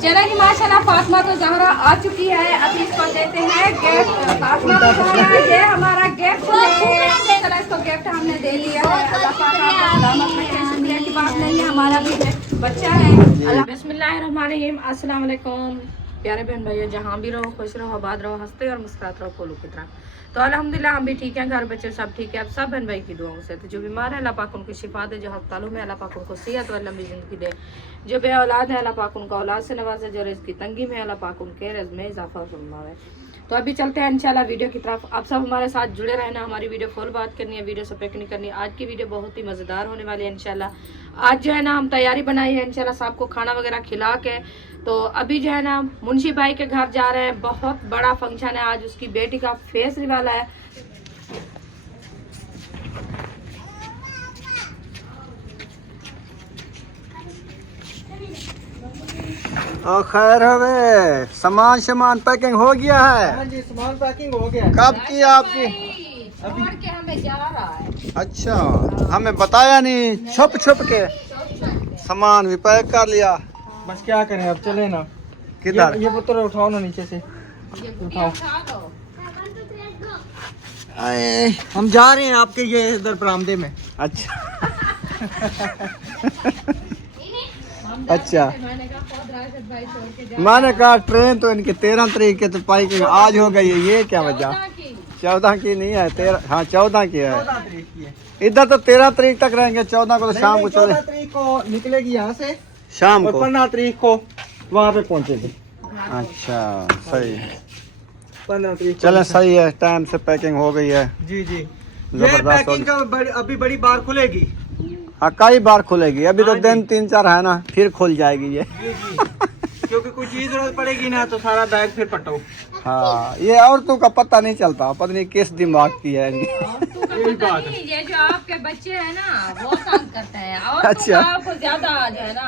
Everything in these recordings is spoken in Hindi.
चला जी माशाल्लाह फातिमा तो जहरा आ चुकी है। अभी इसको देते हैं गिफ्ट। फातिमा तो जहरा ये हमारा गिफ्ट है। चला इसको गिफ्ट हमने दे लिया है। अल्लाह पाक आपको सलामत रखे। शुक्रिया की बात नहीं है, हमारा भी बच्चा है। बिस्मिल्लाहिर्रहमानिर्रहीम। अस्सलाम वालेकुम प्यारे बहन भाइयों, जहाँ भी रहो खुश रहो, आबाद रहो, हंसते और मुस्कुराते रहो फूलों की तरह। तो अल्हम्दुलिल्लाह हम भी ठीक हैं, घर बच्चे सब ठीक है। अब सब बहन भाई की दुआओं से। तो जो बीमार है अल्लाह पाक उनको शिफा दे, जो अस्पतालों में अल्लाह पाक उनको सेहत और लंबी जिंदगी दे। जो बे औलाद है अल्लाह पाक उनको औलाद से नवाजे। जो रिज़्क़ की तंगी में अल्लाह पाक उनके रिज़्क़ में इजाफा फरमावे। तो अभी चलते हैं इंशाल्लाह वीडियो की तरफ। आप सब हमारे साथ जुड़े रहना। हमारी वीडियो फुल बात करनी है, वीडियो स्किप नहीं करनी। आज की वीडियो बहुत ही मज़ेदार होने वाली है इंशाल्लाह। आज जो है ना हम तैयारी बनाई है इंशाल्लाह साहब को खाना वगैरह खिला के। तो अभी जो है ना मुंशी भाई के घर जा रहे हैं। बहुत बड़ा फंक्शन है आज, उसकी बेटी का फेस रिवाल है। और खैर हवे सामान पैकिंग हो गया है। हाँ जी, सामान पैकिंग हो गया। कब की आपकी? छोड़ के हमें जा रहा है। अच्छा, हमें बताया नहीं, छुप छुप के सामान भी पैक कर लिया। बस क्या करें, अब चले ना। किधर? ये पुत्र उठाओ ना नीचे से। उठाओ। आए, हम जा रहे हैं आपके ये इधर बरामदे में। अच्छा अच्छा, मैंने कहा ट्रेन तो इनकी 13 तारीख के तो पाई के आज हो गई है। ये क्या वजह? 14 की नहीं है, 13, हाँ 14 की है। 14 तारीख की है। इधर तो 13 तारीख तक रहेंगे, 14 को तो शाम को चले। 14 तारीख को निकलेगी यहाँ से शाम और को 15 तारीख को वहाँ पे पहुँचेगी। अच्छा सही, 15 तारीख को। चले सही है, टाइम से पैकिंग हो गई है। जी जी, ये जबरदस्त हो पैकिंग का अभी बड़ी बार खुलेगी। हाँ कई बार खुलेगी, अभी तो हाँ दिन जी। 3-4 है ना, फिर खुल जाएगी ये। जी जी, क्योंकि कुछ चीज जरूरत पड़ेगी ना तो सारा बैग फिर पटो। हाँ, ये औरतों का पता नहीं चलता, पता नहीं किस दिमाग की है यही बात है। ये जो आपके बच्चे हैं ना वो काम करते हैं और अच्छा। आपको ज्यादा जो है ना।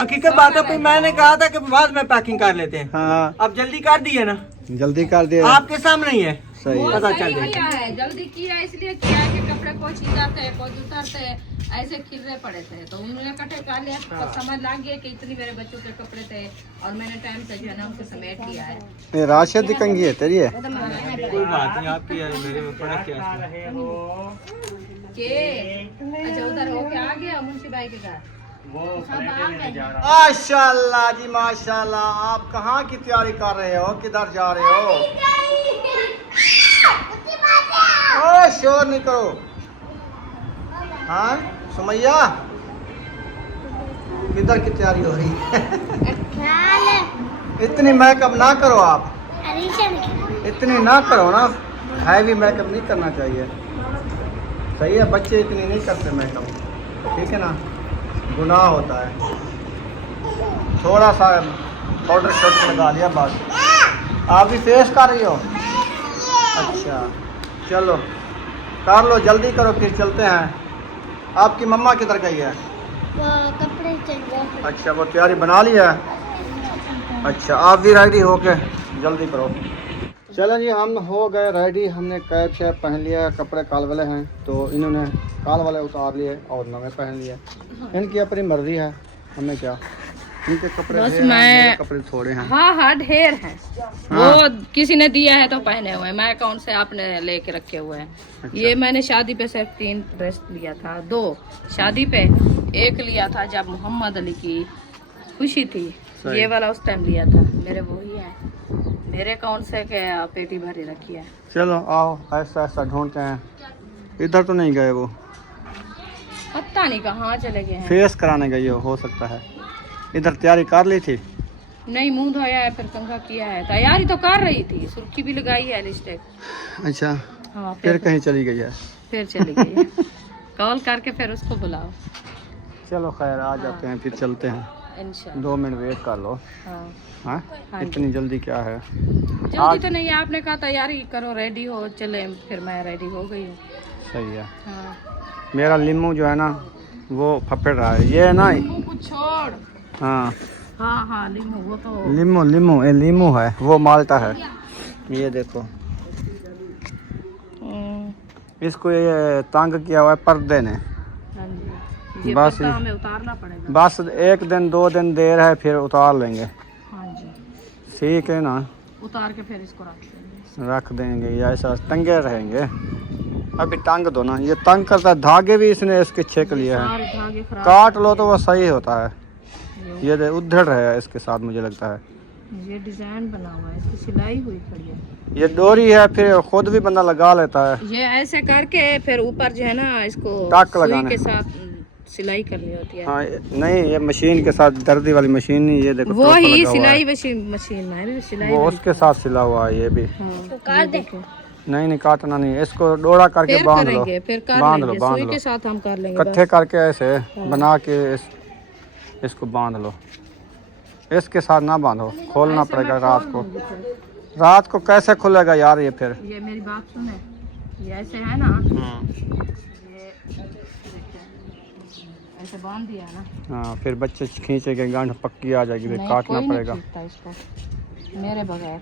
हकीकत बात है, भाई मैंने कहा था कि बाद में पैकिंग कर लेते हैं। हाँ अब जल्दी कर दी है ना, जल्दी कर दिए, आपके सामने ही है। सही है। पता सही चल जाएगा। किया है, जल्दी किया इसलिए किया है कि कपड़े को छींटाते को उतरते ऐसे खिलरे पड़े थे तो उन्होंने इकट्ठे कर लिया। तो समझ लग गया कि इतनी मेरे बच्चों के कपड़े थे और मैंने टाइम से जो है ना उनको समेट लिया है। ये राशिद की कंगी है तेरी है? कोई बात नहीं, आपकी है, मेरे में फर्क क्या है। अच्छा उधर होके आ गया मुंशी भाई के घर। माशाल्लाह जी माशाल्लाह, आप कहाँ की तैयारी कर रहे हो, किधर जा रहे हो? ओ शोर नहीं करो। हाँ सुमैया, किधर की तैयारी हो रही है? इतनी मेकअप ना करो आप, इतनी ना करो ना, हैवी मेकअप नहीं करना चाहिए। सही है, बच्चे इतनी नहीं करते मेकअप, ठीक है ना, गुनाह होता है। थोड़ा सा पाउडर शॉट लगा लिया बस। आप भी फेस कर रही हो? अच्छा चलो कर लो, जल्दी करो फिर चलते हैं। आपकी मम्मा किधर गई है? कपड़े चाहिए। अच्छा वो तैयारी बना ली है। अच्छा आप भी रेडी हो के जल्दी करो। चलो जी हम हो गए रेडी, हमने कैप शैप पहन लिया, कपड़े काल वाले हैं तो इन्होंने काल वाले उतार लिए और नवे पहन लिए। इनकी अपनी मर्जी है, हमें क्या, इनके कपड़े बस ढेर हैं, मैं- मेरे कपड़े थोड़े हैं। हाँ हाँ ढेर है, हाँ। वो किसी ने दिया है तो पहने हुए हैं, मैं कौन से आपने लेके रखे हुए हैं। अच्छा। ये मैंने शादी पे सिर्फ 3 ड्रेस लिया था, 2 शादी पे, एक लिया था जब मोहम्मद अली की खुशी थी, सही। ये वाला उस टाइम लिया था। मेरे वही है, मेरे कौन से के पेटी भरी रखी है। चलो आओ ऐसा ऐसा ढूंढते हैं। इधर तो नहीं गए वो, पता नहीं कहाँ चले गए हैं। फेस कराने गई हो सकता है। इधर तैयारी कर ली थी? नहीं मुंह धोया है फिर कंघा किया है, तैयारी तो कर रही थी, सुर्खी भी लगाई है लिपस्टिक। अच्छा हाँ फिर कहीं चली गई है? फिर चली गई है। कॉल करके फिर उसको बुलाओ। चलो खैर आ जाते हैं, फिर चलते हैं। इंशाल्लाह। 2 मिनट वेट कर लो। हाँ हाँ हाँ जी। इतनी जल्दी क्या है? जल्दी तो नहीं है, आपने कहा तैयारी करो रेडी हो चले, फिर मैं रेडी हो गई हूँ। सही है। हाँ मेरा लिमू जो है ना वो फफड़ रहा है, ये है ना। लीमू को छोड़। हाँ हाँ हाँ लीमू वो तो लीमू लीमू ये लीमू है, वो माल्टा है। ये देखो इसको ये तंग किया हुआ है पर्दे ने। हाँ जी। ये बस पत्ता हमें उतारना पड़ेगा। बस 1 दिन 2 दिन देर है, फिर उतार लेंगे। हाँ जी, ठीक है ना, उतार के फिर इसको रख देंगे। ये ऐसा टंगे रहेंगे। अभी टांग दो ना, ये तंग करता है। धागे भी इसने इसके छेक लिए हैं, सारे धागे खराब। काट लो तो वो सही होता है। ये उधड़ रहा है इसके साथ, मुझे लगता है। ये डिजाइन बना हुआ है, इसकी सिलाई हुई खड़ी है। ये डोरी है, फिर खुद भी बंदा लगा लेता है। ये ऐसे करके फिर ऊपर जो है ना इसको टाक सुई लगाना के है। साथ सिलाई करनी होती है। हाँ, नहीं ये मशीन के साथ, दर्दी वाली मशीन नहीं, ये देखो वो टोपा ही लगा हुआ है। सिलाई मशीन है सिलाई वो वाली। उसके साथ सिला हुआ है ये भी। हाँ, ये देखो। नहीं काटना नहीं, इसको डोरा करके फिर बांध लो, करेंगे, फिर कर बांध लो, लेंगे, बांध सुई लो। के साथ हम कर लेंगे इकट्ठे बस। करके ऐसे बना के इसको बांध लो। इसके साथ ना बांधो, खोलना ऐसे पड़ेगा मैं रात खोल को। लूंगी फिर। रात को कैसे खुलेगा यार ये फिर? ये मेरी बात सुने, ये ऐसे है ना, ये ऐसे बांध दिया ना। हाँ, फिर बच्चे खींचेंगे, गांठ पक्की आ जाएगी, फिर नहीं, काटना कोई पड़ेगा। नहीं खींचता इसको मेरे बगैर।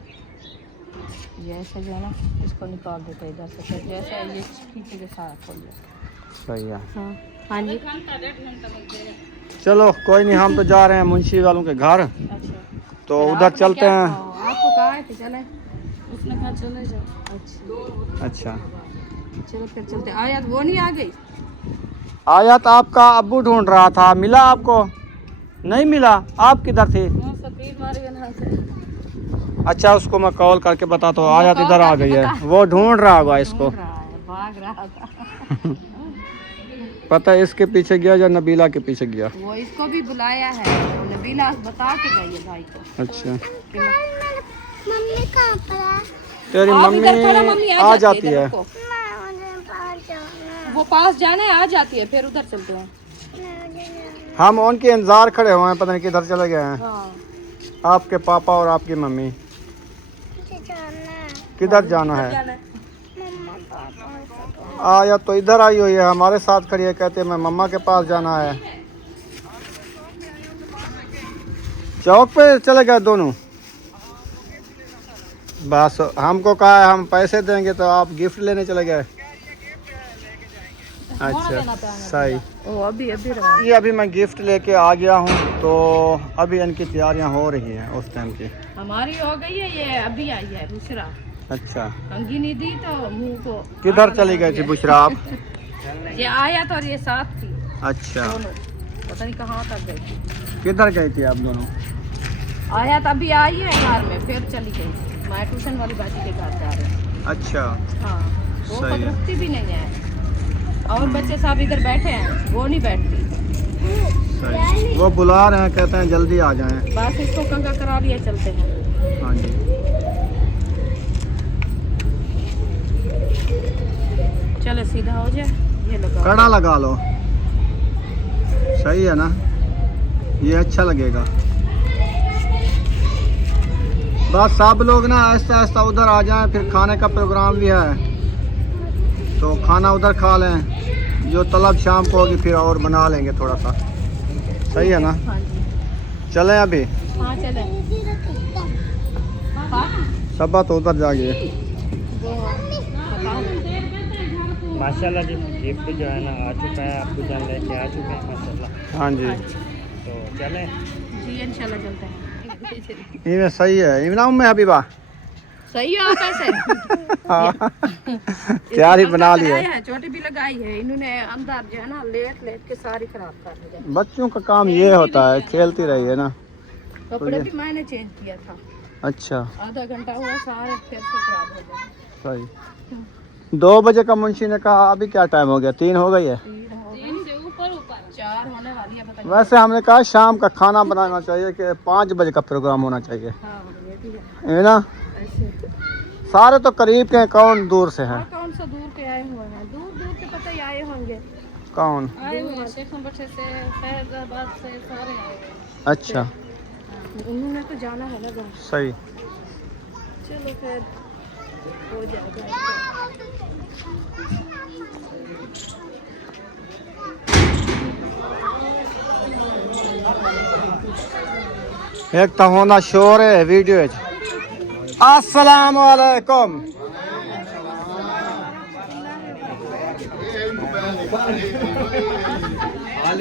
ये ऐसे जो है ना, इसको निकाल देते इधर से, फिर जैसे ये खींचे के साथ खोल दिया। सही है। हाँ जी। चलो कोई नहीं, हम तो जा रहे हैं मुंशी वालों के घर, अच्छा, तो फिर उधर आपने चलते क्या हैं। कहा? आपको कहा है कि चले, उसने कहा चले जाओ। अच्छा, अच्छा, चलो फिर चलते। आयत वो नहीं आ गई? आया तो आपका अब्बू ढूंढ रहा था, मिला आपको? नहीं मिला? आप किधर थे? अच्छा, उसको मैं कॉल करके बताता हूँ। आयत इधर आ गई है, वो ढूंढ रहा होगा इसको। भाग रहा था। पता है इसके पीछे गया या नबीला के पीछे गया? वो इसको भी बुलाया है, नबीला बता के गई है भाई को। अच्छा, मम्मी कहाँ पर है? तेरी आप इधर खड़ा, मम्मी मम्मी आ जाती इधर है। रुको। मुझे पास जाना वो पास जाना है, आ जाती है, फिर उधर चलते हैं। हम उनके इंतजार खड़े हुए हैं, पता नहीं किधर चले गए हैं। हाँ, आपके पापा और आपकी मम्मी मुझे जाना है। किधर जाना है? जाना है। मम्मा पापा आया तो इधर आई हुई है, हमारे साथ खड़ी है, कहते हैं मैं मम्मा के पास जाना है। चौक पे चले गए दोनों। बस हमको कहा है हम पैसे देंगे, तो आप गिफ्ट लेने चले गए। अच्छा, सही। ओ अभी रहा। ये अभी मैं गिफ्ट लेके आ गया हूँ, तो अभी इनकी तैयारियां हो रही हैं उस टाइम की। हमारी हो गई है, ये अभी आई है बुशरा। अच्छा, कंगी नहीं दी तो मुंह को। किधर चली गई थी बुशरा आप? ये आया तो और ये साथ थी अच्छा, दोनों, पता नहीं कहाँ तक गई थी। किधर गई थी आप दोनों? आया तो अभी आई है घर में, फिर चली गई। मैं ट्यूशन वाली बाजी के घर जा रही हूँ। अच्छा, हाँ, वो सही खुद है। रुकती भी नहीं है, और बच्चे सब इधर बैठे हैं, वो नहीं बैठती। सही। वो बुला रहे हैं, कहते हैं जल्दी आ जाएं। बस इसको कंगा करा लिया, चलते हैं। हाँ जी, चलो सीधा हो जाए, ये लगा कड़ा लगा लो। सही है ना, ये अच्छा लगेगा। बस सब लोग ना आहिस्ता आहिस्ता उधर आ जाएं, फिर खाने का प्रोग्राम भी है, तो खाना उधर खा लें। जो तलब शाम को होगी फिर और बना लेंगे थोड़ा सा। सही है ना? हाँ जी, चलें अभी? हाँ चले। हाँ, सबा तो उधर जाइए। वो बताओ। माशाल्लाह जी, गिफ्ट जो है ना आ चुका है, आपको जान लेके आ चुके हैं माशाल्लाह। हाँ जी, तो चलें। जी इंशाल्लाह चलते हैं। ये सही है। इमरान में हबीबा सही है आप ऐसे। तैयारी बना ली है। चोटी भी लगाई है इन्होंने, अंदर जो है ना लेट के सारी खराब कर दी। बच्चों का काम ये होता है, खेलती रही है ना। कपड़े भी मैंने चेंज किया था, अच्छा, आधा घंटा हुआ, सारे फिर से खराब हो गए। सही। 2 बजे का मुंशी ने कहा, अभी क्या टाइम हो गया? 3 हो गई है। 3 से ऊपर 4 होने वाली है, पता नहीं। वैसे हमने कहा शाम का खाना बनाना चाहिए कि 5 बजे का प्रोग्राम होना चाहिए, हाँ ये भी है है ना? ऐसे। सारे तो करीब के हैं, कौन दूर से हैं? कौन सा दूर के आए हुए हैं, दूर दूर के पता ही आए होंगे। कौन? आए हुए हैं शेख नंबर 6 से, फैजाबाद से, सारे आए हुए हैं। अच्छा, उन्होंने तो जाना है ना घर। सही। चलो फिर हो जाएगा। एक तो होना शोर है वीडियो। अस्सलाम वालेकुम।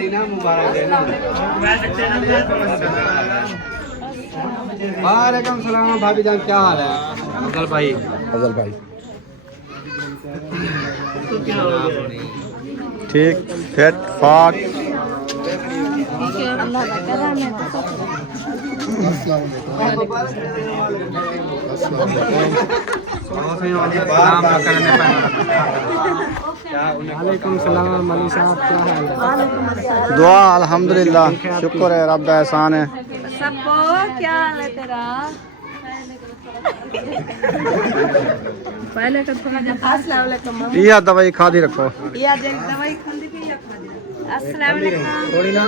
देना, मुबारक देना। वालेकुम सलाम भाभी जान, क्या हाल है? अफजल भाई ठीक फिट फाट। वालेकुम सलाम अली साहब, क्या हाल है? दुआ अल्हम्दुलिल्लाह, शुक्र है, रब का एहसान है। सबको क्या हाल है तेरा? पहले का थोड़ा जब अस्सलाम वालेकुम यह दवाई खादी रखो। या देख दवाई खांदी भी या खादी। अस्सलाम वालेकुम। थोड़ी ना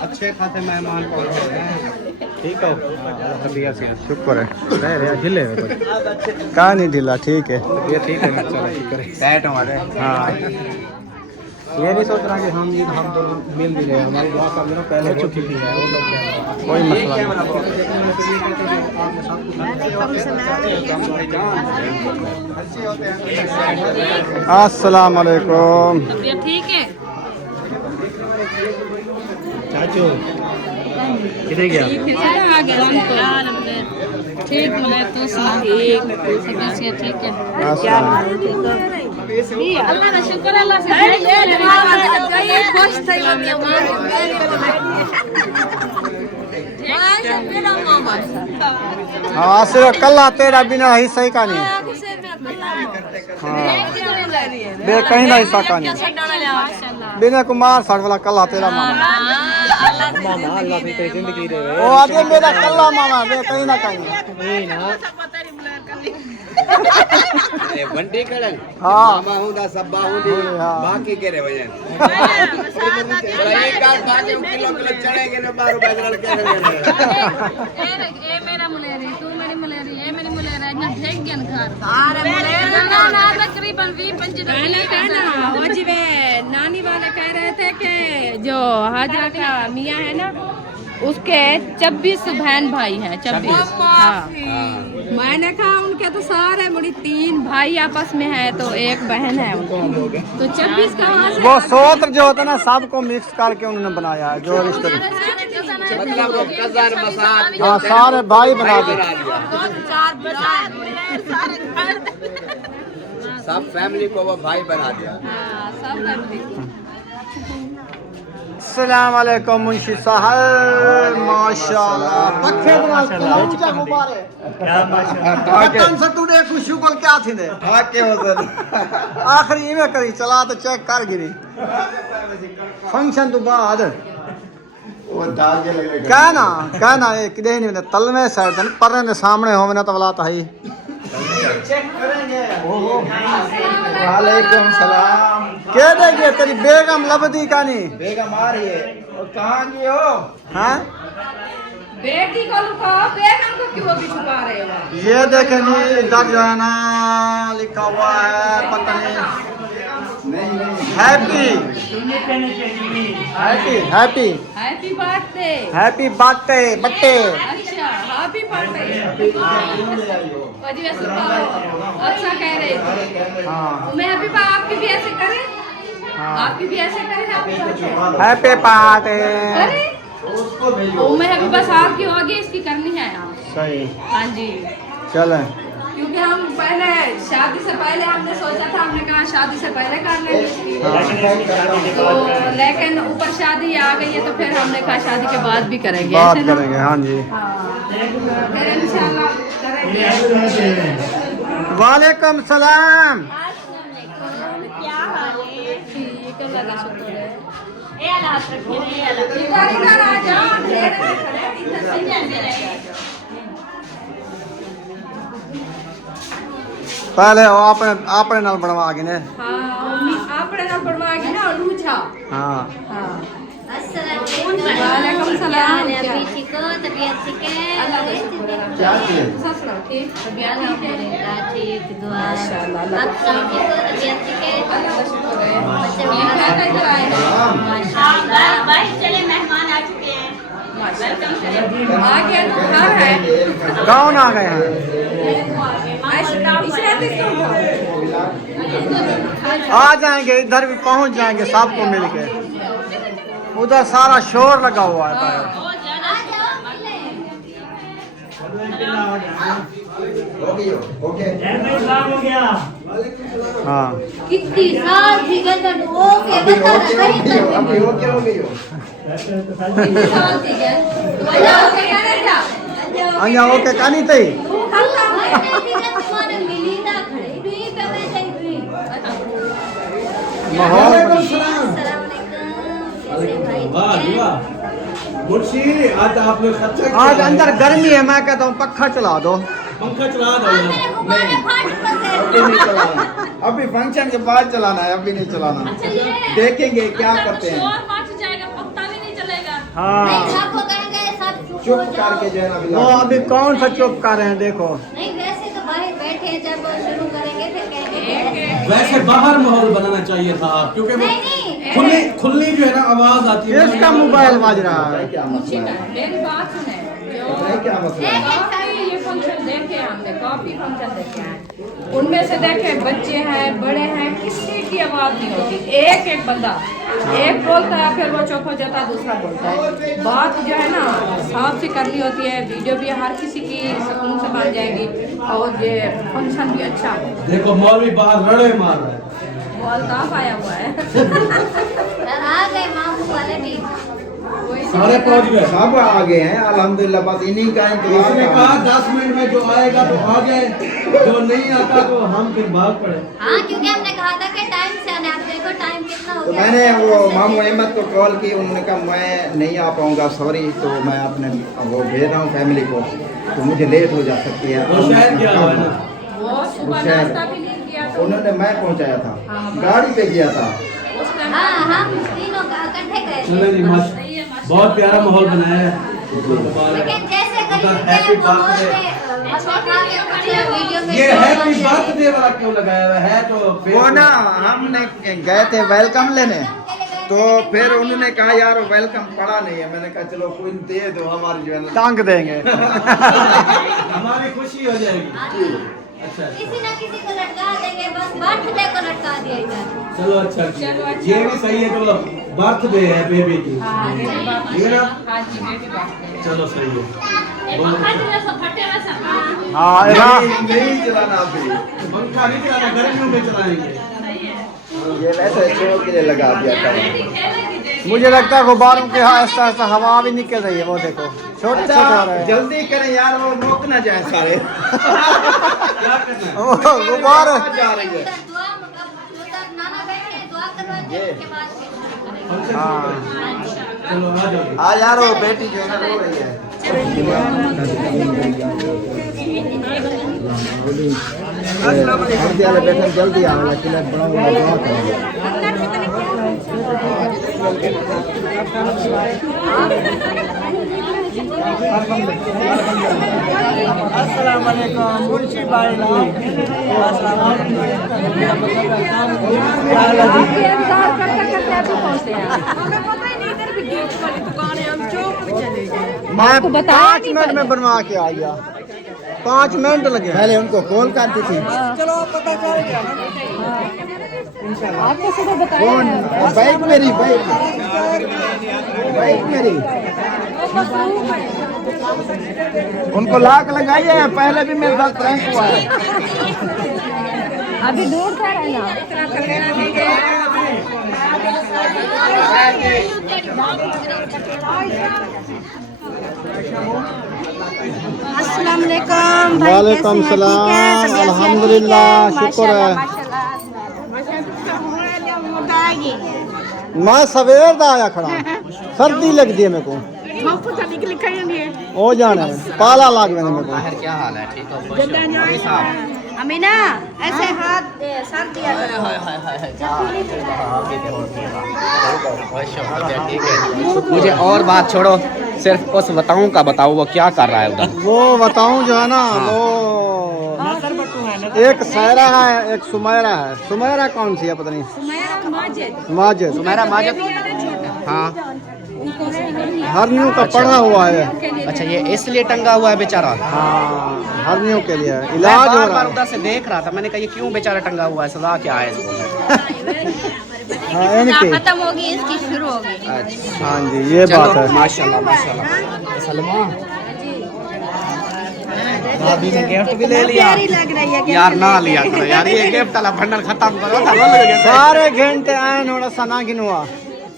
अच्छे खाते मेहमान पहुंचे हैं। ठीक हो? तबीयत से शुक्र है। ढीले हो का नहीं ढीला, ठीक है। ये ठीक है, चलो ठीक है। सेट हमारे। हाँ, ये नहीं सोच रहा कि हम दोनों मिल भी गए, हमारी दुआ कर देना पहले हो चुकी थी यार, वो लोग कोई मसला नहीं। अस्सलाम वालेकुम। ठीक है। चाचू किधर गया? ठीक मिले तो ठीक है। अल्लाह का शुक्र, अल्लाह से खुश थी हाँ सिर्फ कल्ला तेरा बिना हिस्सा ही का नहीं। हाँ बे कहीं ना हिस्सा का नहीं। बिना कुमार साठ वाला कल्ला तेरा मामा। मामा अल्लाह की तेरी जिंदगी दे। वो आगे मेरा कल्ला मामा बे कहीं ना कहीं। बंटी कड़ंग हाँ मामा हूंदा सब्बा हूंदी हाँ। बाकी करे वजन चला एक का बाकी किलो चढ़ेगे ना 12 बैगरल के ए मेरा मुलेरी, तू मेरी मुलेरी, ए मेरी मुलेरी, इतना फेंक गया घर। ना तकरीबन 20-25 वो जी वे नानी वाले कह रहे थे कि जो हाजरा का मियाँ है ना, उसके 26 बहन भाई हैं। 26। हाँ मैंने कहा उनके तो सारे मुड़ी 3 भाई आपस में है तो एक बहन है उनकी, तो 26 कहाँ से? वो सोत्र जो होता है ना सबको मिक्स करके उन्होंने बनाया है जो रिश्ते। मतलब वो कजर मसाज हाँ सारे भाई बना दे। सब फैमिली को वो भाई बना दिया। अस्सलाम वालेकुम मुंशी साहब, माशाल्लाह पक्के बना कलौंजा गुब्बारे बटन से तूने खुशी को क्या थी दे के वजन आखिरी में करी चला तो चेक कर गिरी फंक्शन तो बाद वो दाल के लगे कहना ये किदे नहीं तल में साइड पर ने सामने हो ना तो वाला था ही चेक करेंगे। वालेकुम सलाम। कह देंगे तेरी बेगम लबदी का नहीं बेगम आ रही है और कहाँ की हो? हाँ बेटी को लुकाओ, बेगम को क्यों भी छुपा रहे हो? ये देखें जी इधर जो है ना लिखा हुआ है पता नहीं happy happy happy happy birthday. Happy birthday birthday. अच्छा हैप्पी बर्थडे। वजह सुनाओ, अच्छा कह रहे थे। हाँ मैं हैप्पी आपकी भी ऐसे करें, आपकी भी ऐसे करें हैप्पी बर्थडे। Happy birthday. अरे मैं हैप्पी बस आपकी होगी, इसकी करनी है आप। सही हाँ जी, चलें क्योंकि हम पहले शादी से पहले हमने सोचा था, हमने कहा शादी से पहले कर लेंगे इसकी। तो लेकिन ऊपर शादी आ गई है तो फिर हमने कहा शादी के बाद भी करेंगे, बात ऐसे ना? करेंगे। हाँ जी हाँ फिर इंशाल्लाह करेंगे। वालेकुम सलाम। ठीक है, लगा शुक्र है। इधर आ जाओ, ढेर में खड़े, इधर से पहले वो आपने नाल बनवा के ने। हाँ आपने ना बनवा के ना लूझा। हाँ हाँ अस्सलाम वालेकुम सलाम। अभी ठीक हो? तबीयत ठीक है? अल्लाह का शुक्र है। क्या चीज़? ससुराल ठीक, तबीयत ठीक है? अल्हम्दुलिल्लाह ठीक, दुआ है। माशाल्लाह, अल्लाह आप सब ठीक हो? तबीयत ठीक है? अल्लाह का शुक्र है। बच्चे ये क्या इधर आए हैं? माशाल्लाह। भाई चले, मेहमान आ चुके हैं। आगे तो घर है। कौन आ गए हैं? इसे आते क्यों? आ जाएंगे, इधर भी पहुंच जाएंगे सबको मिल के। उधर सारा शोर लगा हुआ है बाहर। हो गया। हाँ कितनी साल थी गंदन ओके बता अभी हो क्या हो गई हो कितनी साल थी अञा ओके कानी थी माहौल मुर्शी आज आप लोग अच्छा आज अंदर गर्मी है, मैं कहता हूँ पंखा चला दो। पंखा चला दो। अभी नहीं चलाना, अभी फंक्शन के बाद चलाना है, अभी नहीं चलाना। देखेंगे क्या करते हैं। शोर मच जाएगा, पता भी नहीं चलेगा। हाँ चुप करके जो है ना वो अभी कौन सा चुप कर रहे हैं देखो। नहीं वैसे तो बाहर बैठे हैं, जब शुरू करेंगे फिर कहेंगे। वैसे बाहर माहौल बनाना चाहिए था क्योंकि वो खुली खुली जो है ना आवाज आती है। किसका मोबाइल बज रहा है? मेरी बात सुने, क्या मतलब? काफी ये फंक्शन देखे हमने, काफी फंक्शन देखे हैं, उनमें से देखे बच्चे हैं बड़े हैं, किसी की आवाज नहीं होती। एक एक बंदा एक बोलता है, फिर वो चुप हो जाता है, दूसरा बोलता है। बात जो है ना साफ से करनी होती है, वीडियो भी हर किसी की सुकून से बन जाएगी और ये फंक्शन भी अच्छा हो। देखो मौलवी बाहर रड़े मार रहा है। बॉल कहाँ आया हुआ है? आ गए मामू वाले भी। सारे पहुंच गए। सब आ गए हैं अल्हम्दुलिल्लाह, बस इन्हीं का इंतजार इसने कर कहा रहे हैं। 10 मिनट में जो आएगा तो आ जाए, जो नहीं आता तो हम फिर भाग पड़े। हाँ क्योंकि हमने कहा था कि टाइम से आने। आप देखो टाइम कितना हो तो गया। मैंने वो मामू अहमद को कॉल की, उन्होंने कहा मैं नहीं आ पाऊंगा, सॉरी। तो मैं अपने वो भेज रहा हूँ फैमिली को, तो मुझे लेट हो जा सकती है। वो शायद क्या हुआ ना, वो सुबह शायद नाश्ता भी नहीं किया था। उन्होंने मैं पहुंचाया था, गाड़ी पे गया था। उस टाइम हाँ हम तीनों का इकट्ठे गए चलो थे। जी बहुत प्यारा माहौल बनाया है। लेकिन जैसे हैप्पी बर्थडे। वीडियो में ये हैप्पी बर्थडे वाला क्यों लगाया हुआ है? तो वो ना हमने गए थे वेलकम लेने, तो फिर उन्होंने कहा यार वेलकम पड़ा नहीं है। मैंने कहा चलो कोई दे दो, हमारी जो है टांग देंगे। हमारी खुशी हो जाएगी। अच्छा किसी ना किसी को लटका देंगे, बस बर्थडे को लटका दिया इधर। चलो अच्छा ये भी सही है। चलो बर्थडे है बेबी की, हाँ जी, ठीक है ना? हाँ जी, बेबी बात चलो सही है। पंखा जैसा फटे वैसा। हाँ नहीं चलाना अभी, पंखा नहीं चलाना, गर्मियों में चलाएंगे। ये वैसे शो के लिए लगा दिया था। मुझे लगता है गुब्बारों के आस्ता आस्ता हवा भी निकल रही है, वो देखो छोटे छोटे हो रहे हैं। जल्दी करें यार, वो रुक ना जाए सारे। गुब्बार जा रही है। दुआ उधर नाना बैठे हैं, दुआ करवाते हैं, उसके बाद फिर हाँ चलो आ जाओ। हाँ यार, वो बेटी जो है ना रो रही है। बैठे जल्दी आओ, अस्सलाम वालेकुम मुंशी भाई। मैं 5 मिनट में बनवा के आ गया, 5 मिनट लगे। पहले उनको कॉल करती थी। चलो पता चल गया आपको सीधा बताया। कौन? बाइक मेरी, बाइक मेरी। उनको लाख लगाई है, पहले भी मेरे साथ प्रैंक हुआ है। अभी दूर था अस्सलाम वालेकुम। वालेकुम सलाम। अल्हम्दुलिल्लाह, शुक्र है। मैं सवेर दा आया खड़ा, सर्दी लगती है मेरे को। हो जाना है, पाला लाग मैंने मेरे को। क्या हाल है? ठीक हो? अमीना ऐसे हाथ सर दिया करो। ठीक है, मुझे और बात छोड़ो, सिर्फ उस बताऊं का बताओ, वो क्या कर रहा है उधर? वो बताऊं जो है ना, वो एक सायरा है, एक सुमैरा है। सुमैरा कौन सी है पता नहीं। माजिद। सुमेरा माजिद। हाँ हरनियों का पड़ा हुआ है। अच्छा, ये इसलिए टंगा हुआ है बेचारा। हाँ, हरनियों के लिए है। इलाज हो बार रहा बार है। उधर से देख रहा था, मैंने कहा ये क्यों बेचारा टंगा हुआ है, सजा क्या है इसको। हाँ, इनकी खत्म होगी इसकी शुरू होगी। अच्छा, हाँ जी, ये बात है। माशाल्लाह माशाल्लाह। सलमा भाभी ने गिफ्ट भी ले लिया यार, ना लिया करो यार, ये गिफ्ट वाला भंडल खत्म करो। सारे घंटे आए नोड़ा सना गिनवा।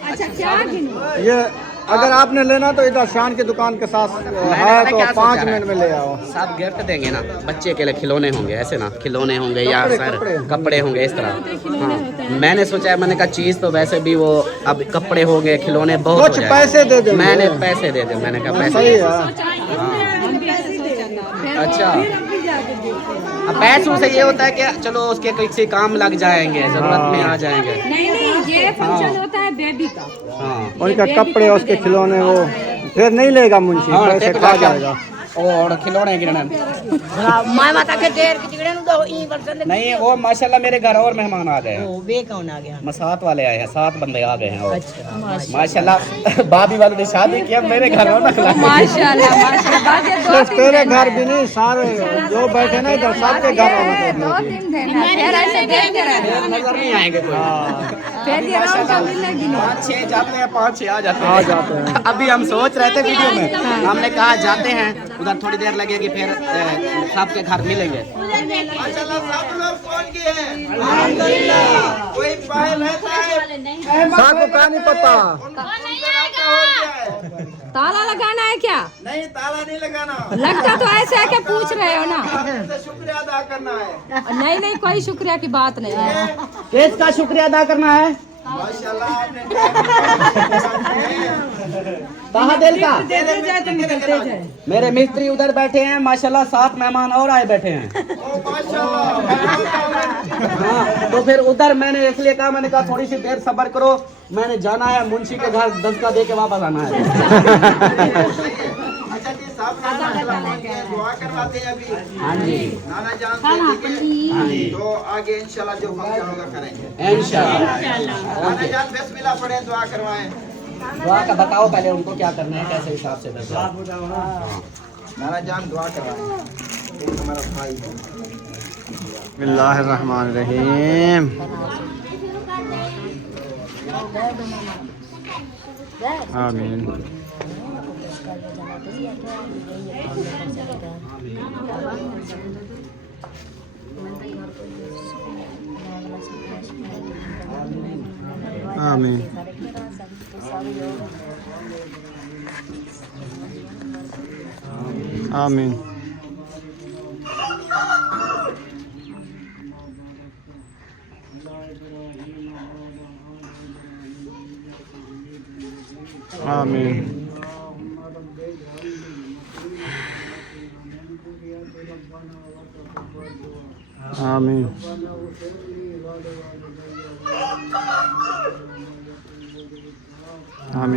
अच्छा क्या गिनूं? ये अगर आपने लेना तो इधर शान की दुकान के साथ है तो 5 मिनट में ले आओ। सब गिफ्ट देंगे ना, बच्चे के लिए खिलौने होंगे ऐसे ना, खिलौने होंगे या सर कपड़े होंगे इस तरह। हाँ, मैंने सोचा, मैंने कहा चीज़ तो वैसे भी वो अब कपड़े हो गए, खिलौने बहुत कुछ पैसे दे दे। मैंने पैसे दे दे, मैंने कहा पैसे सही दे। है। अच्छा, अब पैसों से ये होता है कि चलो उसके किसी काम लग जाएंगे, जरूरत में आ जाएंगे। नहीं ये फंक्शन होता है बेबी का। हाँ, उनका कपड़े उसके खिलौने वो फिर नहीं लेगा मुंशी, हाँ, पैसे टेक खा लगा। जाएगा। और खिलौने गिरना माय माता के देर की चिगड़े तो ई बर्तन नहीं। वो माशाल्लाह मेरे घर और मेहमान आ गए हैं। वे कौन आ गया? मसात वाले आए हैं, 7 बंदे आ गए हैं। और माशाल्लाह भाभी वालों ने शादी किया मेरे घर और माशाल्लाह माशाल्लाह। सिर्फ तेरे घर भी नहीं, सारे जो बैठे ना इधर सबके घर आना चाहिए। 2-3 दिन है, फिर ऐसे देखते रहना। नजर नहीं आएंगे कोई। फिर ये राउंड का मिलेगी ना। 5-6 जाते हैं, 5-6 आ जाते आ जाते हैं। अभी हम सोच रहे थे वीडियो में, हमने कहा जाते हैं उधर, थोड़ी देर लगेगी, फिर सबके घर मिलेंगे। माशाल्लाह सब लोग पहुंच गए हैं। कोई पायल है सबको का नहीं पता। ताला लगाना है क्या? नहीं, ताला नहीं लगाना, लगता तो ऐसे है कि पूछ रहे हो ना। आपसे शुक्रिया अदा करना है। नहीं कोई शुक्रिया की बात नहीं है। किसका शुक्रिया अदा करना है? माशाल्लाह आपने कहा दिल का। मेरे मिस्त्री उधर बैठे हैं माशाल्लाह, 7 मेहमान और आए बैठे हैं। हाँ, तो फिर उधर मैंने इसलिए कहा, मैंने कहा थोड़ी सी देर सब्र करो, मैंने जाना है मुंशी के घर, 10 का दे के वापस आना है। अच्छा जी, साहब दुआ करवाते हैं अभी। हाँ जी, नाना जान से, ठीक है? तो आगे इंशाल्लाह जो फंक्शन होगा करेंगे इंशाल्लाह। नाना जान बिस्मिल्लाह पढ़े, दुआ करवाएं। दुआ का बताओ पहले उनको क्या करना है, कैसे हिसाब से बताओ। नाना जान दुआ करवाएं, एक हमारा भाई है। बिस्मिल्लाहिर्रहमानिर्रहीम। आमीन। आमीन। आमीन। आमीन। आमीन। आमीन। आमीन।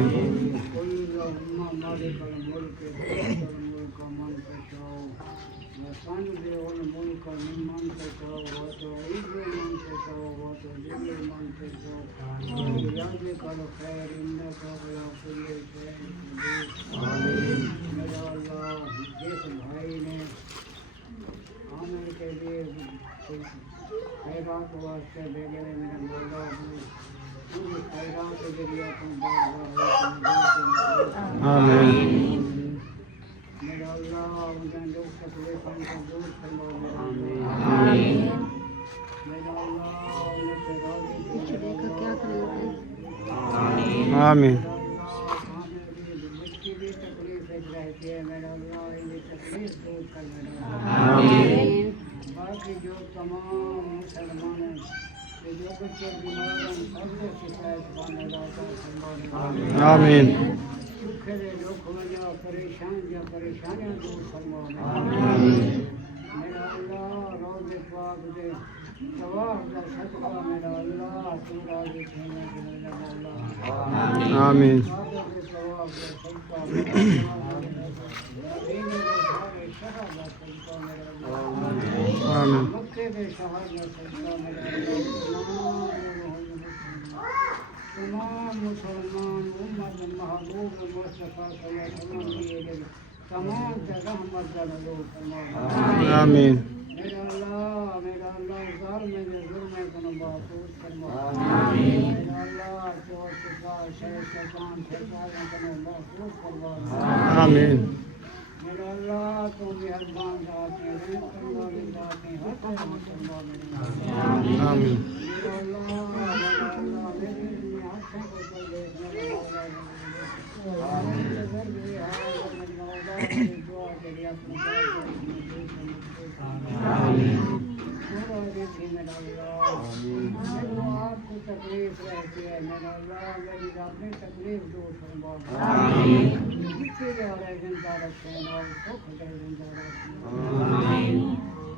आमीन। आमीन। आमीन। तमाम मुसलमान उम्मत महबूब मुस्तफा सल्लल्लाहु अलैहि वसल्लम तमाम जगह मदद लो फरमाओ आमीन मेरा अल्लाह ज़ाल में जो जुल्म है को महफूज फरमाओ आमीन मेरा अल्लाह चोर शिकार शैतान फसाद को महफूज फरमाओ आमीन मेरा अल्लाह तो मेहरबान ज़ात है रहम करने वाली ज़ात है हर तरह फरमा मेरे आमीन मेरा अल्लाह मेरी आँखों को चल देखने वाला आपको तकलीफ रहती है मेरा अल्लाह मेरी अपनी तकलीफ दूर फरमा जिससे ज़्यादा जिंदा रखें और सुख दे जिंदा रखें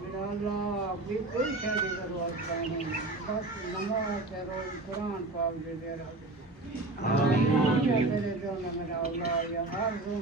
मेरा अल्लाह भी कोई शय की जरूरत नहीं बस नमाज रोज कुरान पाक दे दे रहा तेरे दिल में मेरा अल्लाह या हर रूम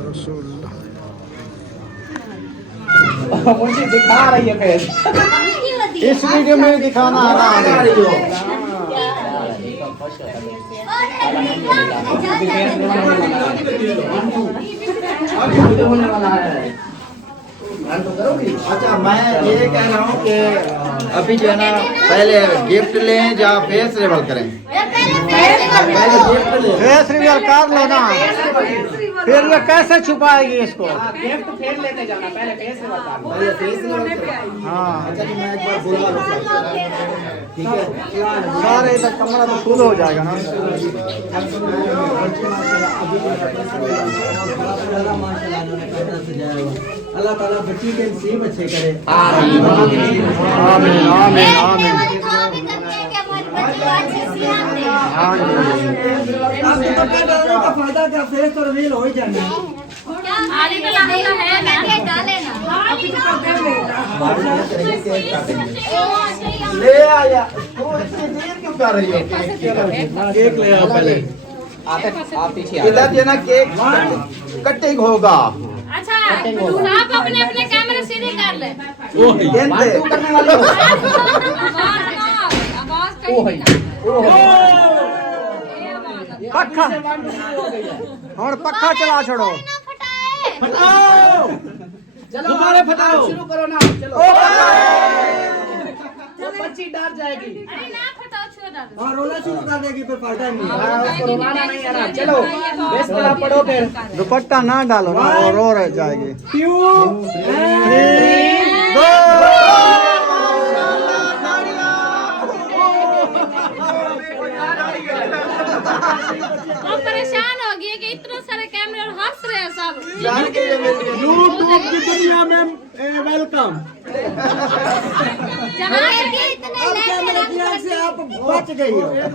रसूल मुझे दिखा रही है फेस इस वीडियो में दिखाना हराम है होने वाला है अच्छा मैं ये कह रहा हूँ कि अभी जो है ना पहले गिफ्ट लें या फेस रिवल करें पहले गिफ्ट लें फेस रिवल कर लो ना फिर ये कैसे छुपाएगी इसको गिफ्ट फिर लेके जाना पहले फेस हाँ अच्छा तो मैं एक बार बुला लूँ ठीक है सारे इधर कमरा तो फुल हो जाएगा ना अल्लाह ताला बच्ची के नसीब अच्छे करे आमीन आमीन आमीन आमीन का फायदा क्या फेस तो रिवील हो ही जाना आली तो लहंगा है ना डाले ना ले आया तो इतनी देर क्यों कर रही हो केक ले आओ पहले आप पीछे इधर जो ना केक कटिंग होगा अच्छा आप अपने अपने कैमरे सीधे कर ले करने वाले हो आवाज कहीं पक्का और पक्का चला छोड़ो चलो हमारे फटाओ शुरू करो ना चलो बच्ची डर जाएगी अरे ना फटाओ छोड़ हाँ रोना शुरू कर देगी फिर फायदा नहीं उसको रुलाना नहीं आ रहा चलो बेस्टला पढ़ो फिर दुपट्टा ना डालो ना वो रो रह जाएगी 2 वो परेशान हो गई कि इतना सारे कैमरे और हंस रहे हैं सब यूट्यूब की दुनिया में वेलकम जहाँ अब कैमरे की आग से आप बच गई हो ये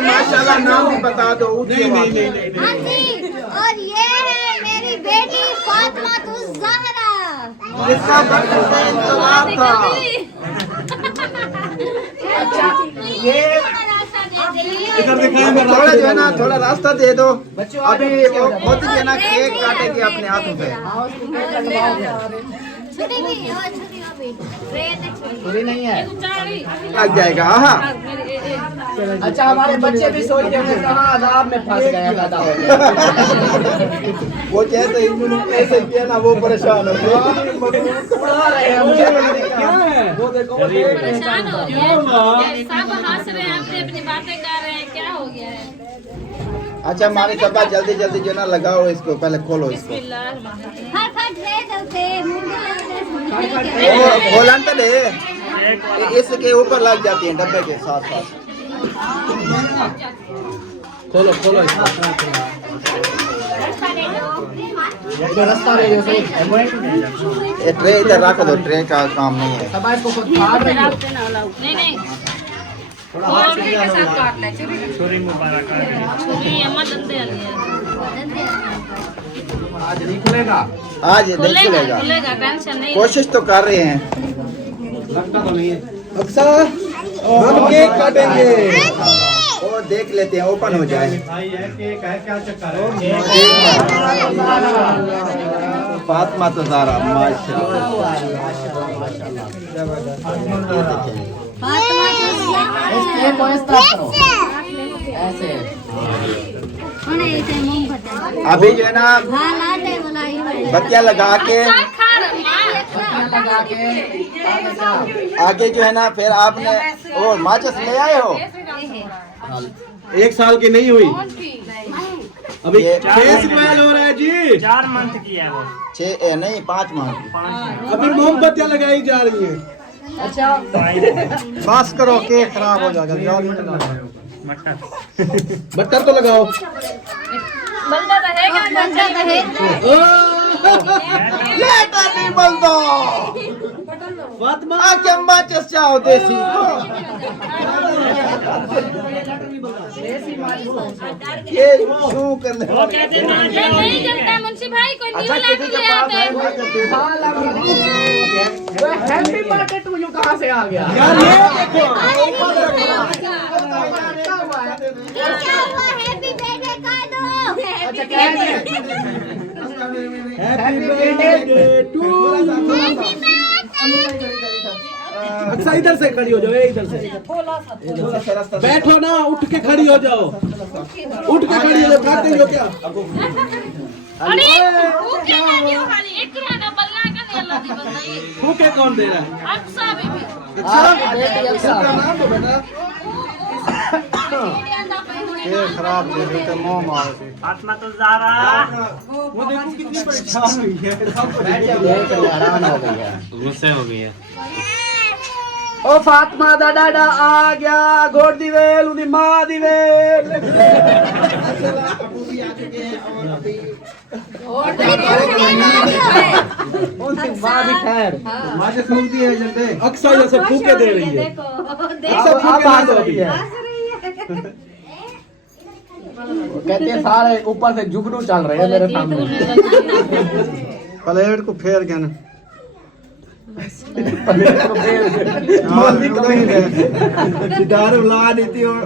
माशाल्लाह नाम भी बता दो नहीं हाँ जी और ये है मेरी बेटी फातिमा ज़हरा इसका बर्थडे का इंतजार था ये इधर दिखाएं मैं थोड़ा जो है ना थोड़ा रास्ता दे दो अभी वो खुद जो है ना केक काटेगी अपने हाथों से छुरी नहीं और छुरी अभी ट्रेन पूरी नहीं है लग जाएगा हाँ अच्छा हमारे बच्चे भी सोचते हैं कहाँ अदाब में फंस गए पैदा हो गए वो कहते इन्होंने ऐसे किया ना वो परेशान हो गए पढ़ा रहे हैं मुझे क्या है वो देखो वो परेशान हो रही है सब हंस रहे हैं अपनी अपनी बातें कर रहे हैं क्या हो गया है अच्छा मामी सबा जल्दी जल्दी जो ना लगाओ इसको पहले खोलो इसको फट ले चलते खोलन तो ले इसके ऊपर लग जाती है डब्बे के साथ साथ खोलो खोलो इसको रास्ता रहे ये ट्रे इधर रख दो ट्रे का काम नहीं है सब इसको खुद फाड़ रही हो नहीं नहीं थोड़ा हाथ से के साथ काट ले चुरी छुरी मुबारक छुरी अम्मा दंदे वाली है। आज नहीं खुलेगा। आज नहीं खुलेगा, खुलेगा, टेंशन नहीं। कोशिश तो कर रहे हैं। लगता तो नहीं है। अक्सर हम केक काटेंगे, वो देख लेते हैं ओपन हो जाए। फातिमा तो ज़ारा माशाल्लाह केक को इस तरफ करो, ऐसे। अभी जो है ना बत्तियां लगा के आगे जो है ना, फिर आपने वो माचिस ले आए हो। 1 साल की नहीं हुई अभी। 6 हो रहा है जी। 4 मंथ की है वो। 6 नहीं 5 माह अभी मोमबत्तियां लगाई जा रही है। अच्छा बस करो, केक खराब हो जाएगा। बटर तो लगाओ। बंदा रहेगा, नहीं बोल दो फातिमा, क्या माचिस चाहो देसी। ये शू करने वो कहते हैं ना नहीं जलता मुंशी भाई, कोई न्यू लाइट ले आते हैं। हैप्पी बर्थडे टू यू कहाँ से आ गया यार? ये देखो हैप्पी बर्थडे टू। अच्छा इधर से खड़ी हो जाओ, इधर से बैठो ना, उठ के खड़ी हो जाओ, उठ के खड़ी हो जाओ। खाते हो क्या? अरे वो क्या कर रही हो खाली एक रुपया बल्ला का नहीं, अल्लाह दी बताइए। फूके कौन दे रहा है? अक्सा बीबी नाम तो बता। केक खराब दे देते, मुंह मारते। फातिमा तो ज़ारा वो देखो कितनी परेशान हुई है। हैरान हो गई है। गुस्से हो गई है। ओ फातिमा दा डाडा आ गया, गोड़ दी वेल उदी मां दी वेल। माचिस फूकती है जल्दी। अक्सर जैसे फूके दे रही है। अक्सर फूके आ रही है। कहते हैं सारे ऊपर से जुगनू चल रहे हैं मेरे सामने। प्लेट को फेर के ना दारू ला दी थी और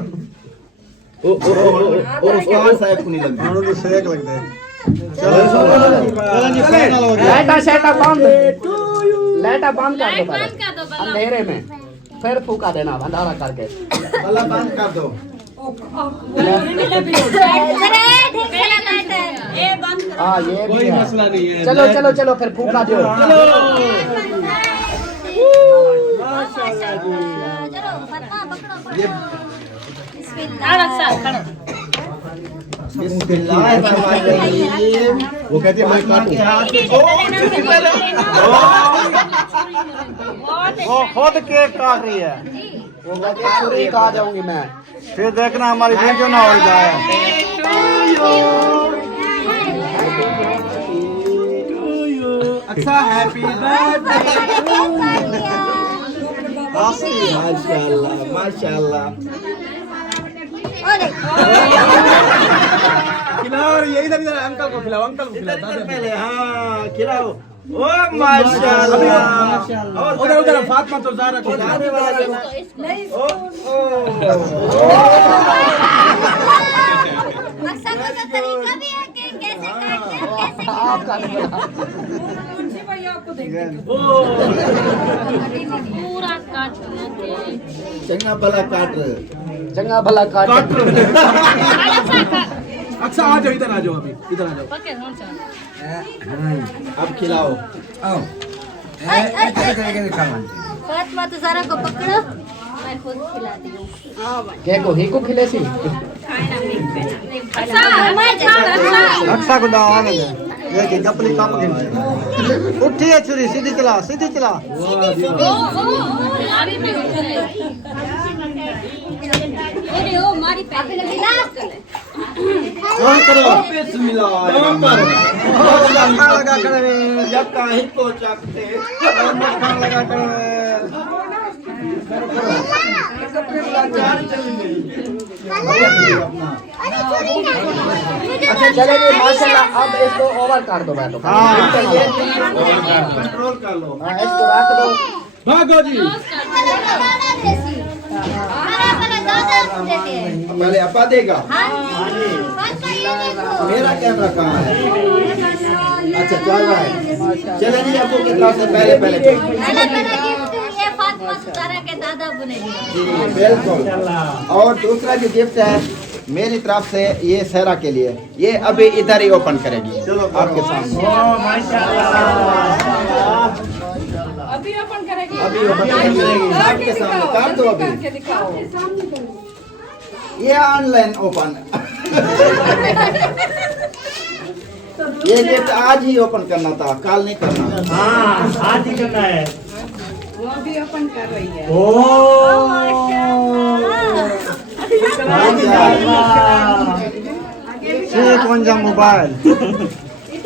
उस्ताद साहब को नहीं लग गया। तो सेक लग गया। चलो जी फाइनल हो गया। लाइटा बंद, लाइटा बंद कर दो पहले बंद कर दो बल्ला। अंधेरे में, फिर फूका देना अंधारा करके। अल्लाह बंद कर दो। हाँ ये भी कोई है। मसला नहीं है। चलो चलो चलो फिर फूका दो। बिस्मिल्लाहिर्रहमानिर्रहीम। वो कहती है मैं काटूं। वो खुद केक काट रही है। वो कहते हैं छुरी कहा जाऊंगी मैं। फिर देखना हमारी वीडियो ना हो जाए। अच्छा हैप्पी बर्थडे। माशाल्लाह माशाल्लाह। खिलाओ ये इधर इधर अंकल को खिलाओ, अंकल को खिलाओ। पहले हाँ खिलाओ। ओ माशाल्लाह। उधर उधर फातिमा तो ज़ारा को आने वाला तरीका भी है कि कैसे काटते हैं, मुंशी भाई आपको देख पूरा काट के चंगा भला काट। चंगा भला काट। अच्छा आ जाओ, इधर आ जाओ, अभी इधर आ जाओ। पके हो चल अब खिलाओ। फातिमा तो ज़ारा को पकड़ो, मैं खुद खिलाती हूँ। केक को ही को खिले सी। रक्षा को दावा में ये कि कपली कप के उठी है छुरी। सीधी चला सीधी चला। ओ मारी पहले ऑन करो। बिस्मिल्लाह। मक्खन लगा कर या काहे को चाकते मक्खन लगा कर। अच्छा चलेगी माशाल्लाह। अब इसको ओवर कर दो बैठो। कंट्रोल कर लो। इसको रख दो। भागो जी। पहले अपा देगा। मेरा कैमरा कहाँ है? अच्छा चल रहा है। चले जी आपको की तरफ से पहले फातिमा सुजारा के दादा बनेगी। जी बिल्कुल। और दूसरा जो गिफ्ट है मेरी तरफ से ये सहरा के लिए, ये अभी इधर ही ओपन करेगी आपके सामने। अभी ओपन करेगी। अभी ओपन करेगी आपके सामने। कर दो अभी। ये ऑनलाइन ओपन। ये गिफ्ट आज ही ओपन करना था, कल नहीं करना। हाँ आज ही करना है। वो भी ओपन कर रही है। ओ मोबाइल।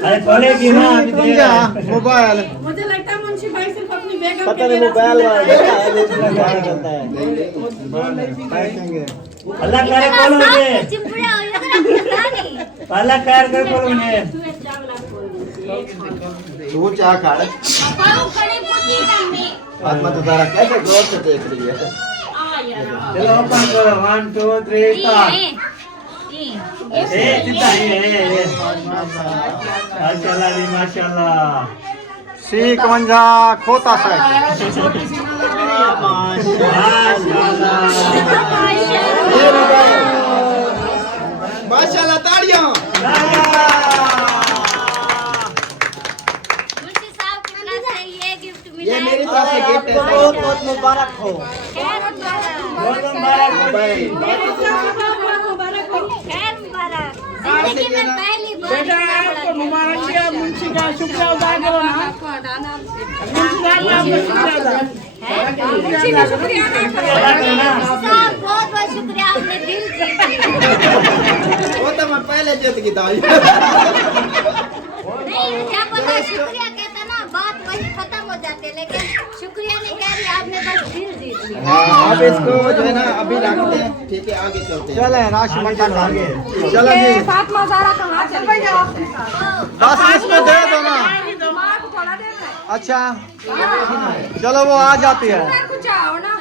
अरे खोलेगी ना अभी देर है। मोबाइल मुझे लगता है मुंशी भाई सिर्फ अपनी बेगम पता के नहीं लिए मोबाइल अल्लाह करे खोलो मुझे। चिपड़ा हो ये तो पता नहीं। अल्लाह कर कर खोलो मुझे। तू चाह खा खड़ी पूछी मम्मी। फातिमा तो तारा कैसे गौर से देख रही है। चलो ओपन करो 1 2 3 स्टार्ट। सीधा ये माशाल्लाह जी माशाल्लाह। C51 खोता साइड। माशाल्लाह ताड़ियां। मुंशी साहब की तरफ से ये गिफ्ट मिला ये है। मेरी तरफ से गिफ्ट है। बहुत बहुत मुबारक हो। खैर मुबारक। बहुत मुबारक हो भाई खैर मुबारक। जिंदगी में पहली बार मुबारक दिया मुंशी का शुक्रिया अदा करो ना। मुंशी का शुक्रिया अदा करो। साहब बहुत बहुत शुक्रिया आपने दिल जीत लिया। वो तो मैं पहले जीत गई था। नहीं क्या पता शुक्रिया कहते ना बात वही खत्म हो जाती है, लेकिन शुक्रिया नहीं कह रही आपने बस दिल जीत लिया। अब इसको जो है ना अभी रखते हैं, ठीक है आगे चलते हैं। चले राशि मटा आगे। चलो ये जी फातिमा ज़हरा कहाँ चल गई है आपके साथ? बस इसको दे दो ना। दिमाग थोड़ा देर है। अच्छा चलो वो आ जाती है। कुछ आओ ना।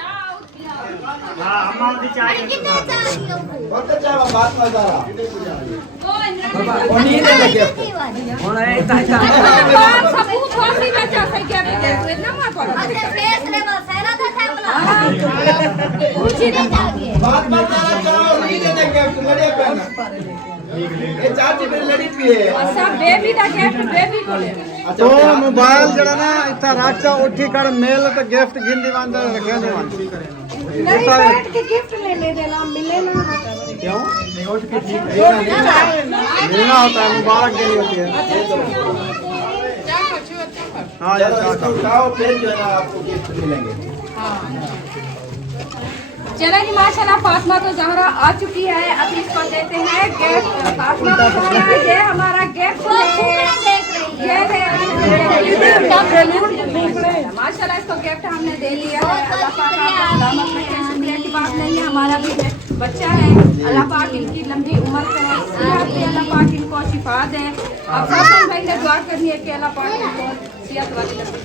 हां अम्मा भी चाहिए। कितना चाहिए हो? बहुत अच्छा बात मजा रहा। वो नहीं दे लगे सबूत वाली बच्चा से क्या कहते हैं इतना मत करो। अच्छा फेस रे बस हैरा था बोला। कुछ नहीं चाहिए। बात मजा रहा। चाहो नहीं दे देंगे लड़े पहना। ये चाची मेरी लड़ी भी है। अच्छा बेबी का गिफ्ट बेबी को ले। तो मोबाइल जरा ना इतना राक्षा उठी कर मेल तो गिफ्ट गिनती बांध रखे नहीं नहीं बैठ के गिफ्ट ले देना मिले ना। क्यों मिलना होता है, मुबारक देनी होती है। हाँ खाओ फिर जो है ना आपको गिफ्ट मिलेंगे। चलेगी माशाल्लाह। फातिमा तो ज़हरा आ चुकी है, अभी इसको देते हैं गिफ्ट। फातिमा तो ज़हरा ये हमारा गिफ्ट है। माशाल्लाह इसको गिफ्ट हमने दे लिया है। अल्लाह पाक आपको सलामत रखे। शुक्रिया की बात नहीं है, हमारा भी बच्चा है। अल्लाह पाक इनकी लंबी उम्र करे, अल्लाह पाक इनको शिफा दे। अब फैसल भाई ने दुआ करनी है कि अल्लाह पाक इनको सेहत वाली लंबी